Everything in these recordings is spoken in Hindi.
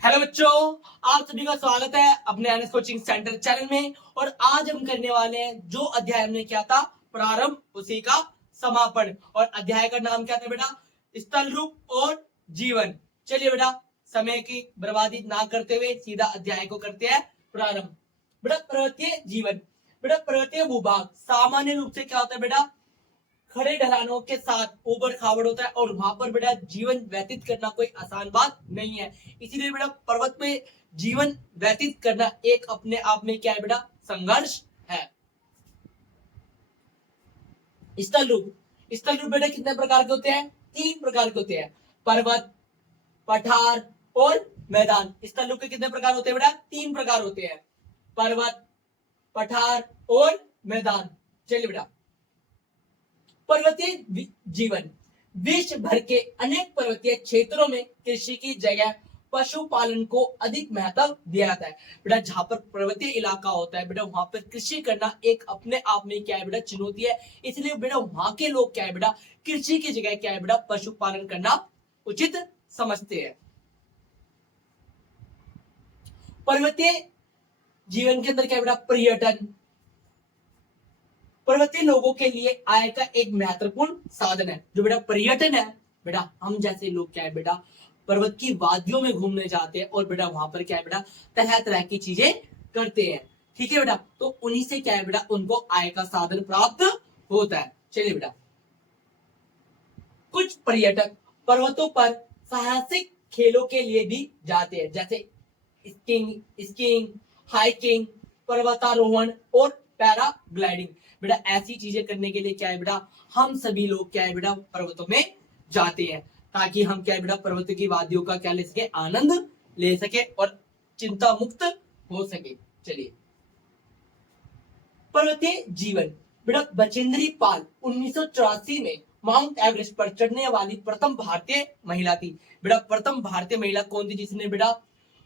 हेलो बच्चों, आप सभी का स्वागत है अपने एनएस कोचिंग सेंटर चैनल में। और आज हम करने वाले हैं जो अध्याय हमने किया था प्रारंभ, उसी का समापन। और अध्याय का नाम क्या था बेटा? स्थल रूप और जीवन। चलिए बेटा, समय की बर्बादी ना करते हुए सीधा अध्याय को करते हैं प्रारंभ। बेटा पर्वतीय जीवन। बेटा पर्वतीय भूभाग सामान्य रूप से क्या होता है बेटा? खड़े ढलानों के साथ ऊबड़ खाबड़ होता है और वहां पर बेटा जीवन व्यतीत करना कोई आसान बात नहीं है। इसीलिए बेटा पर्वत पे जीवन व्यतीत करना एक अपने आप में क्या है बेटा? संघर्ष है। स्थल रूप। स्थल रूप बेटा कितने प्रकार के होते हैं? 3 प्रकार के होते हैं। पर्वत, पठार और मैदान। स्थल रूप के कितने प्रकार होते हैं बेटा? 3 प्रकार होते हैं। पर्वत, पठार और मैदान। चलिए बेटा, पर्वतीय जीवन। विश्व भर के अनेक पर्वतीय क्षेत्रों में कृषि की जगह पशुपालन को अधिक महत्व दिया जाता है। बेटा जहां पर पर्वतीय इलाका होता है बेटा, वहां पर कृषि करना एक अपने आप में क्या है बेटा? चुनौती है। इसलिए बेटा वहां के लोग क्या है बेटा? कृषि की जगह क्या है बेटा? पशुपालन करना उचित समझते हैं। पर्वतीय जीवन के अंदर क्या है बेटा? पर्यटन। पर्वतीय लोगों के लिए आय का एक महत्वपूर्ण साधन है। जो बेटा पर्यटन है बेटा, हम जैसे लोग क्या है बेटा? पर्वत की वादियों में घूमने जाते हैं और बेटा वहां पर क्या है बेटा? तरह तरह की चीजें करते हैं। ठीक है बेटा, तो उन्हीं से क्या है बेटा? उनको आय का साधन प्राप्त होता है। चलिए बेटा, कुछ पर्यटक पर्वतों पर साहसिक खेलों के लिए भी जाते हैं, जैसे स्कीइंग स्कीइंग हाइकिंग, पर्वतारोहण और पैराग्लाइडिंग। बेटा ऐसी चीजें करने के लिए क्या है बेटा? हम सभी लोग क्या है बेटा? पर्वतों में जाते हैं, ताकि हम क्या है बेटा? पर्वतों की वादियों का क्या ले सके? आनंद ले सके और चिंता मुक्त हो सके। चलिए, पर्वतीय जीवन। बेटा बचेंद्री पाल 1984 में माउंट एवरेस्ट पर चढ़ने वाली प्रथम भारतीय महिला थी। बेटा प्रथम भारतीय महिला कौन थी जिसने बेटा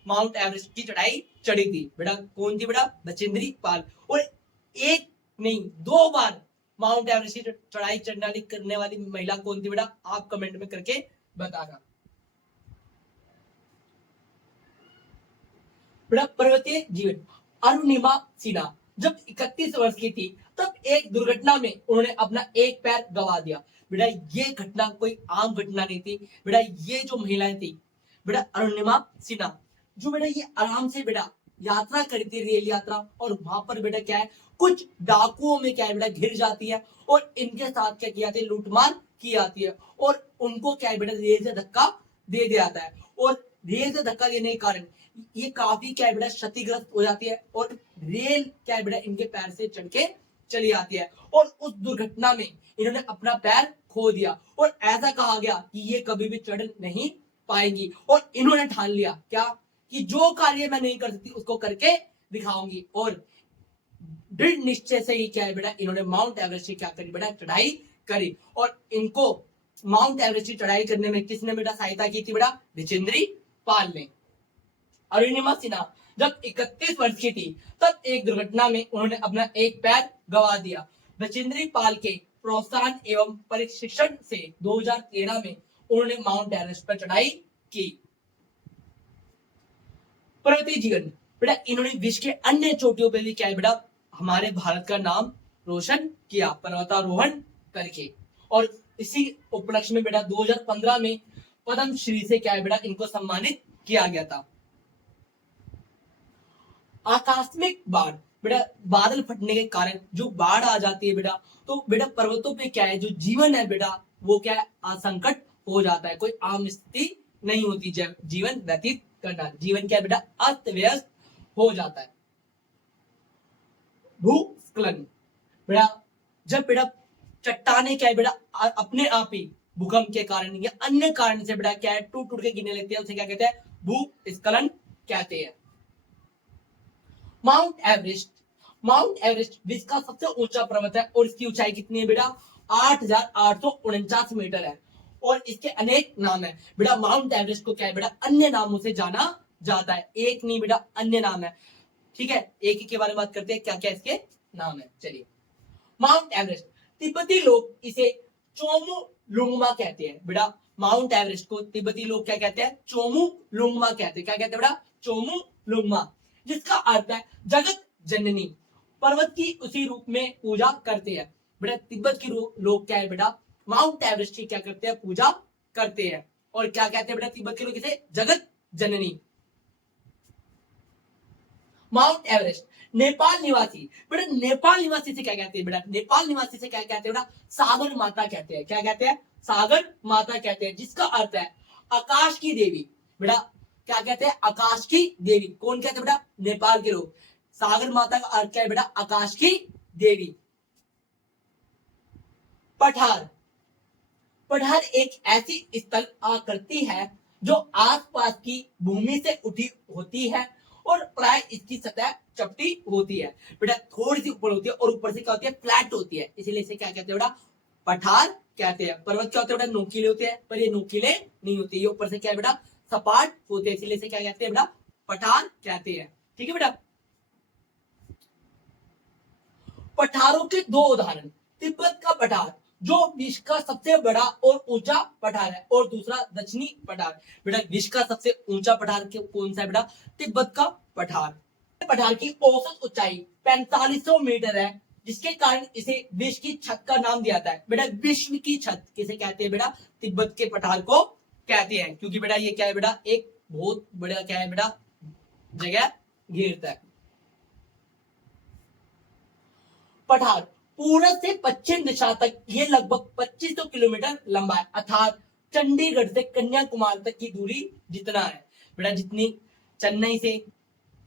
माउंट एवरेस्ट की चढ़ाई चढ़ी थी? बेटा कौन थी बेटा? बचेंद्री पाल। और एक नहीं, 2 बार माउंट एवरेस्ट की चढ़ाई चढ़ने करने वाली महिला कौन थी बेटा? आप कमेंट में करके बताना। बेटा पर्वतीय जीवन। अरुणिमा सिन्हा जब 31 वर्ष की थी तब एक दुर्घटना में उन्होंने अपना एक पैर गंवा दिया। बेटा ये घटना कोई आम घटना नहीं थी। बेटा ये जो महिलाएं थी बेटा, अरुणिमा सिन्हा, जो बेटा ये आराम से बेटा यात्रा करी थी, रेल यात्रा, और वहां पर बेटा क्या है? कुछ डाकुओं में क्या है बेटा? घिर जाती है और इनके साथ क्या किया जाती है? लूटमार की जाती है और उनको क्या है बेटा? रेल से धक्का दे दिया जाता है। और रेल से धक्का देने के कारण ये काफी क्या है बेटा? क्षतिग्रस्त हो जाती है और रेल क्या है बेटा? इनके पैर से चढ़ के चली आती है और उस दुर्घटना में इन्होंने अपना पैर खो दिया और ऐसा कहा गया कि ये कभी भी चढ़ नहीं पाएंगी। और इन्होंने ठान लिया क्या? कि जो कार्य मैं नहीं कर सकती उसको करके दिखाऊंगी। और दृढ़ निश्चय से ही क्या है बेटा? इन्होंने माउंट एवरेस्ट की क्या करी बेटा? चढ़ाई करी। और इनको माउंट एवरेस्ट की चढ़ाई करने में किसने बेटा सहायता की थी बेटा? बचेंद्री पाल ने। अरुणिमा सिन्हा जब 31 वर्ष की थी तब एक दुर्घटना में उन्होंने अपना एक पैर गंवा दिया। बचेंद्री पाल के प्रोत्साहन एवं प्रशिक्षण से 2013 में उन्होंने माउंट एवरेस्ट पर चढ़ाई की। पर्वतीय जीवन। बेटा इन्होंने विश्व के अन्य चोटियों पर भी क्या है बेटा? हमारे भारत का नाम रोशन किया पर्वतारोहण करके। और इसी उपलक्ष्य में बेटा 2015 में पद्म श्री से क्या है बेटा? इनको सम्मानित किया गया था। आकस्मिक बाढ़। बेटा बादल फटने के कारण जो बाढ़ आ जाती है बेटा, तो बेटा पर्वतों पे क्या है? जो जीवन है बेटा वो क्या है? आसंकट हो जाता है। कोई आम स्थिति नहीं होती जीवन व्यतीत करना। जीवन क्या है बेटा? अस्त व्यस्त हो जाता है। भूस्खलन। बेटा जब बेटा चट्टाने क्या है बेटा? अपने आप ही भूकंप के कारण या अन्य कारण से बेटा क्या है? टूट टूट के गिरने लगती है, उसे क्या कहते हैं? भूस्खलन कहते हैं। Mount Everest. माउंट एवरेस्ट विश्व का सबसे ऊंचा पर्वत है और इसकी ऊंचाई कितनी है बेटा? 8,849 मीटर है। और इसके अनेक नाम है बेटा। माउंट एवरेस्ट को क्या है बेटा? अन्य नामों से जाना जाता है, एक नहीं बेटा, अन्य नाम है। ठीक है, एक ही के बारे में बात करते हैं, क्या क्या इसके नाम है। चलिए, माउंट एवरेस्ट। तिब्बती लोग इसे चोमू लुंगमा कहते हैं बेटा। माउंट एवरेस्ट को तिब्बती लोग क्या कहते हैं? चोमू लुंगमा कहते हैं। क्या कहते हैं बेटा? चोमू लुंगमा, जिसका अर्थ है जगत जननी। पर्वत की उसी रूप में पूजा करते हैं बेटा। तिब्बत के लोग क्या है बेटा? माउंट एवरेस्ट की क्या करते हैं? पूजा करते हैं। और क्या कहते हैं बेटा तिब्बत के लोग इसे? जगत जननी। Mount Everest. नेपाल निवासी बेटा, नेपाल निवासी से क्या कहते हैं बेटा? नेपाल निवासी से क्या कहते हैं बेटा? सागर माता कहते हैं। क्या कहते हैं? सागर माता कहते हैं, जिसका अर्थ है आकाश की देवी बेटा। क्या कहते हैं? आकाश की देवी। कौन कहते हैं बेटा? नेपाल के लोग। सागर माता का अर्थ क्या है बेटा? आकाश की देवी। पठार। पठार एक ऐसी स्थल आकृति है जो आसपास की भूमि से उठी होती है और प्राय इसकी सतह चपटी होती है बेटा। थोड़ी सी ऊपर होती है और ऊपर से क्या होती है? फ्लैट होती है। इसीलिए इसे क्या कहते हैं बेटा? पठार कहते हैं। पर्वत क्या होते हैं बेटा? नोकीले होते हैं, पर ये नोकीले नहीं होते। ये ऊपर से क्या है बेटा? सपाट होते हैं, इसीलिए इसे क्या कहते हैं बेटा? पठार कहते हैं। ठीक है बेटा। पठारों के दो उदाहरण। तिब्बत का पठार जो विश्व का सबसे बड़ा और ऊंचा पठार है, और दूसरा दक्षिणी पठार बेटा। विश्व का सबसे ऊंचा पठार कौन सा है बेटा? तिब्बत का पठार। पठार की औसत ऊंचाई 4500 मीटर है, जिसके कारण इसे विश्व की छत का नाम दिया जाता है बेटा। विश्व की छत किसे कहते हैं बेटा? तिब्बत के पठार को कहते हैं, क्योंकि बेटा ये क्या है बेटा? एक बहुत बड़ा क्या है बेटा? जगह घेरता है। पठार पूरब से पश्चिम दिशा तक ये लगभग 2500 किलोमीटर लंबा है, अर्थात चंडीगढ़ से कन्याकुमारी तक की दूरी जितना है बेटा, जितनी चेन्नई से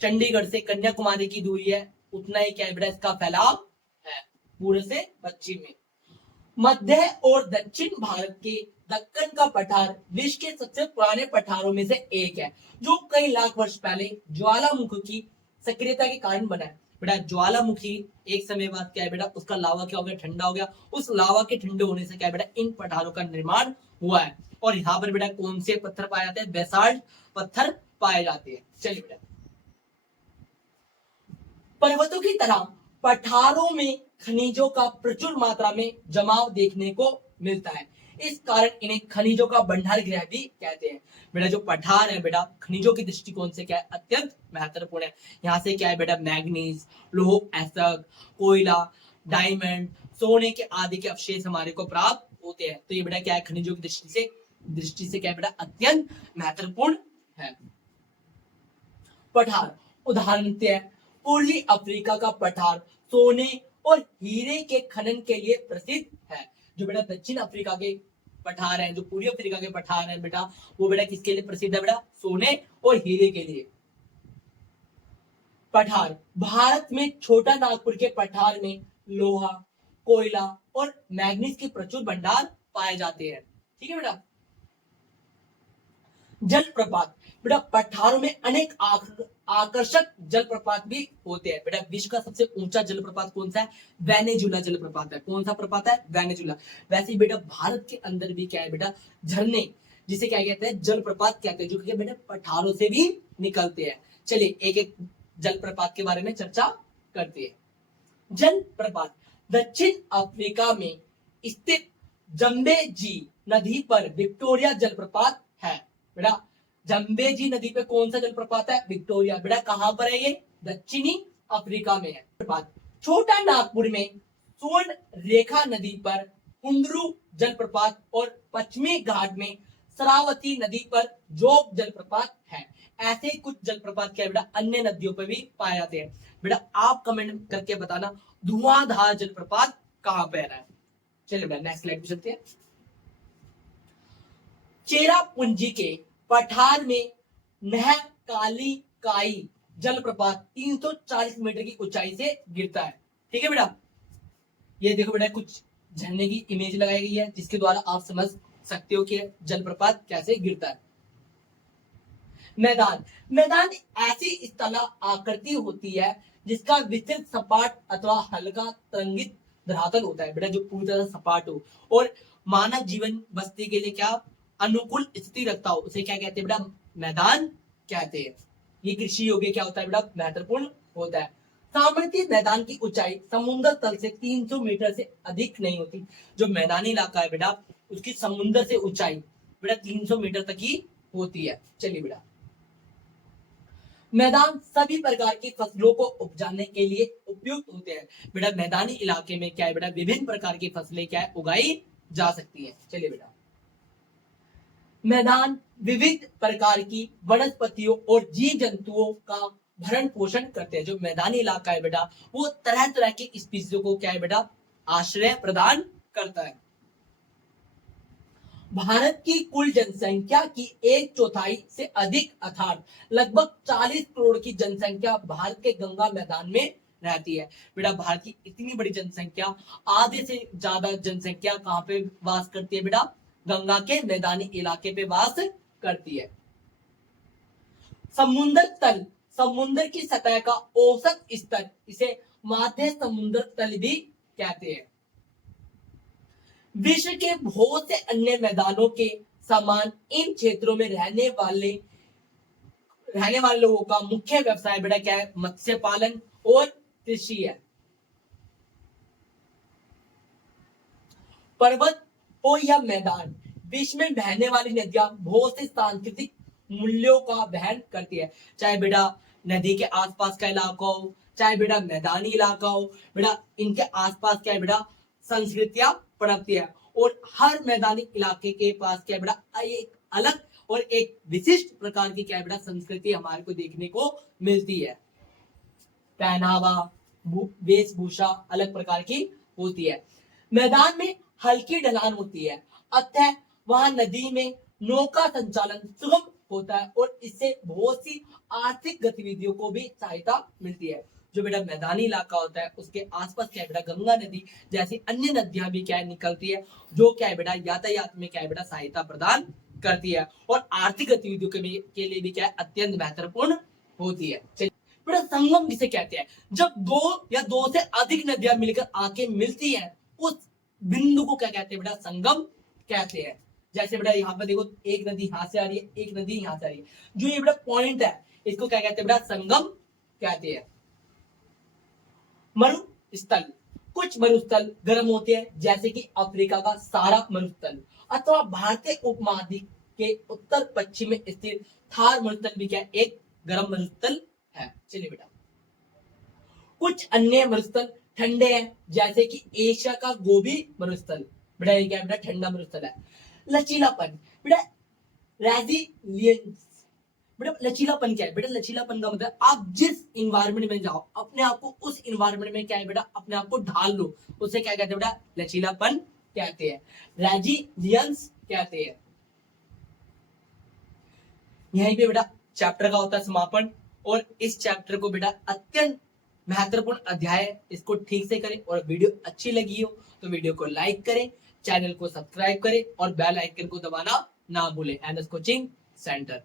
चंडीगढ़ से कन्याकुमारी की दूरी है, उतना ही क्या है बेटा? इसका फैलाव है पूर्व से पश्चिम में। मध्य और दक्षिण भारत के दक्कन का पठार विश्व के सबसे पुराने पठारों में से एक है, जो कई लाख वर्ष पहले ज्वालामुखी की सक्रियता के कारण बना है बेटा। ज्वालामुखी एक समय बाद क्या है बेटा? उसका लावा क्या हो गया? ठंडा हो गया। उस लावा के ठंडे होने से क्या है बेटा? इन पठारों का निर्माण हुआ है। और यहाँ पर बेटा कौन से पत्थर पाए जाते हैं? बेसाल्ट पत्थर पाए जाते हैं। चलिए बेटा, पर्वतों की तरह पठारों में खनिजों का प्रचुर मात्रा में जमाव देखने को मिलता है। इस कारण इन्हें खनिजों का भंडार गृह भी कहते हैं बेटा। जो पठार है बेटा, खनिजों के दृष्टिकोण से क्या है? अत्यंत महत्वपूर्ण है। यहाँ से क्या है बेटा? मैग्नीज, लौह ऐसक, कोयला, डायमंड, सोने के आदि के अवशेष हमारे को प्राप्त होते हैं। तो ये बेटा क्या है? खनिजों की दृष्टि से क्या है बेटा? अत्यंत महत्वपूर्ण है। पठार उदाहरण है पूर्वी अफ्रीका का पठार सोने और हीरे के खनन के लिए प्रसिद्ध है। जो बेटा दक्षिण अफ्रीका के पठार है, जो पूर्वी अफ्रीका के पठार है बेटा, वो बेटा किसके लिए प्रसिद्ध है बेटा? सोने और हीरे के लिए। पठार भारत में छोटा नागपुर के पठार में लोहा, कोयला और मैग्नीज के प्रचुर भंडार पाए जाते हैं। ठीक है बेटा। जलप्रपात बेटा, पठारों में अनेक आकर्षक जलप्रपात भी होते हैं बेटा। विश्व का सबसे ऊंचा जलप्रपात कौन सा है? वेनेजुला जलप्रपात है। कौन सा प्रपात है? वेनेजुला। वैसे ही बेटा भारत के अंदर भी क्या है बेटा? झरने, जिसे क्या कहते हैं? जलप्रपात कहते हैं, जो कि बेटा पठारों से भी निकलते हैं। चलिए एक एक जलप्रपात के बारे में चर्चा करते हैं। जलप्रपात दक्षिण अफ्रीका में स्थित जम्बेजी नदी पर विक्टोरिया जलप्रपात है बेटा। जम्बेजी नदी पे कौन सा जलप्रपात है? विक्टोरिया। बेटा कहां पर है ये? दक्षिणी अफ्रीका में है। छोटा नागपुर में स्वर्ण रेखा नदी पर कुंडरू जलप्रपात और पश्चिमी घाट में शरावती नदी पर जोग जलप्रपात है। ऐसे कुछ जलप्रपात क्या है बेटा? अन्य नदियों पर भी पाए जाते हैं बेटा। आप कमेंट करके बताना धुआंधार जलप्रपात कहां पर है। चलिए बेटा नेक्स्ट स्लाइड पे चलते हैं। चेरापूंजी के पठार में नहकाली काई जलप्रपात 340 मीटर की ऊंचाई से गिरता है। ठीक है बेटा, ये देखो बेटा कुछ झरने की इमेज लगाई गई है, जिसके द्वारा आप समझ सकते हो कि जलप्रपात कैसे गिरता है। मैदान ऐसी स्थल आकृति होती है जिसका विस्तृत सपाट अथवा हल्का तरंगित धरातल होता है बेटा, जो पूरी तरह सपाट हो और मानव जीवन बस्ती के लिए क्या अनुकूल स्थिति रखता हो, उसे क्या कहते हैं बेटा? मैदान कहते हैं। ये कृषि योग्य क्या होता है बेटा? महत्वपूर्ण होता है। सामान्य मैदान की ऊंचाई समुद्र तल से 300 मीटर से अधिक नहीं होती। जो मैदानी इलाका है बेटा, उसकी समुद्र से ऊंचाई बेटा 300 मीटर तक ही होती है। चलिए बेटा, मैदान सभी प्रकार की फसलों को उपजाने के लिए उपयुक्त होते हैं। बेटा मैदानी इलाके में क्या है बेटा, विभिन्न प्रकार की फसलें क्या है उगाई जा सकती है। चलिए बेटा, मैदान विविध प्रकार की वनस्पतियों और जीव जंतुओं का भरण पोषण करते हैं। जो मैदानी इलाका है बेटा, वो तरह तरह की स्पीसीज को क्या है बेटा, आश्रय प्रदान करता है। भारत की कुल जनसंख्या की 1/4 से अधिक अर्थात लगभग 40 करोड़ की जनसंख्या भारत के गंगा मैदान में रहती है। बेटा भारत की इतनी बड़ी जनसंख्या, आधे से ज्यादा जनसंख्या कहां पे वास करती है बेटा, गंगा के मैदानी इलाके पे वास करती है। समुद्र तल, समुद्र की सतह का औसत स्तर, इसे माध्य समुद्र तल भी कहते हैं। विश्व के बहुत से अन्य मैदानों के समान इन क्षेत्रों में रहने वाले लोगों का मुख्य व्यवसाय बेटा क्या है, मत्स्य पालन और कृषि है। पर्वत हो या मैदान, विश्व में बहने वाली नदियां बहुत से सांस्कृतिक मूल्यों का वहन करती है। चाहे बेटा नदी के आसपास का इलाका हो, चाहे बेटा मैदानी इलाका हो, बेटा इनके आसपास क्या है बेटा, संस्कृतियां पनपती है। और हर मैदानी इलाके के पास क्या है बेटा, एक अलग और एक विशिष्ट प्रकार की क्या है बेटा, संस्कृति हमारे को देखने को मिलती है। पहनावा, वेशभूषा अलग प्रकार की होती है। मैदान में हल्की ढलान होती है, अतः वहां नदी में नौका संचालन सुगम होता है और इससे बहुत सी आर्थिक गतिविधियों को भी सहायता मिलती है। जो बेटा मैदानी इलाका होता है उसके आसपास क्या है बेटा, गंगा नदी जैसी अन्य नदियां भी क्या है निकलती है, जो क्या है बेटा यातायात में क्या है बेटा सहायता प्रदान करती है और आर्थिक गतिविधियों के लिए भी क्या है अत्यंत महत्वपूर्ण होती है। बेटा संगम किसे कहते हैं, जब दो या दो से अधिक नदियां मिलकर आके मिलती हैं, उस बिंदु को क्या कहते हैं बेटा, संगम कहते हैं। जैसे बेटा यहाँ पर देखो, एक नदी यहाँ से आ रही है, एक नदी यहाँ से आ रही है, जो ये बेटा पॉइंट है इसको क्या कहते हैं बेटा, संगम कहते हैं। मरुस्थल, कुछ मरुस्थल गर्म होते हैं जैसे कि अफ्रीका का सारा मरुस्थल, अथवा भारतीय उपमहाद्वीप के उत्तर पश्चिम में स्थित थार मरुस्थल भी क्या एक गर्म मरुस्थल है। चलिए बेटा, कुछ अन्य मरुस्थल ठंडे हैं जैसे कि एशिया का गोबी मरुस्थल, बेटा ये क्या है बेटा, ठंडा मरुस्थल है। लचीलापन, बेटा रेजिलियंस, बेटा लचीलापन क्या है बेटा, लचीलापन का मतलब आप जिस इन्वायरमेंट में जाओ अपने आप को उस इन्वायरमेंट में क्या है बेटा, अपने आप को ढाल लो, उसे क्या कहते हैं बेटा, लचीलापन कहते हैं, रेजिलियंस कहते हैं। यहीं पे बेटा चैप्टर का होता है समापन, और इस चैप्टर को बेटा अत्यंत महत्वपूर्ण अध्याय है, इसको ठीक से करें। और वीडियो अच्छी लगी हो तो वीडियो को लाइक करें, चैनल को सब्सक्राइब करें और बेल आइकन को दबाना ना भूलें। NS coaching centre.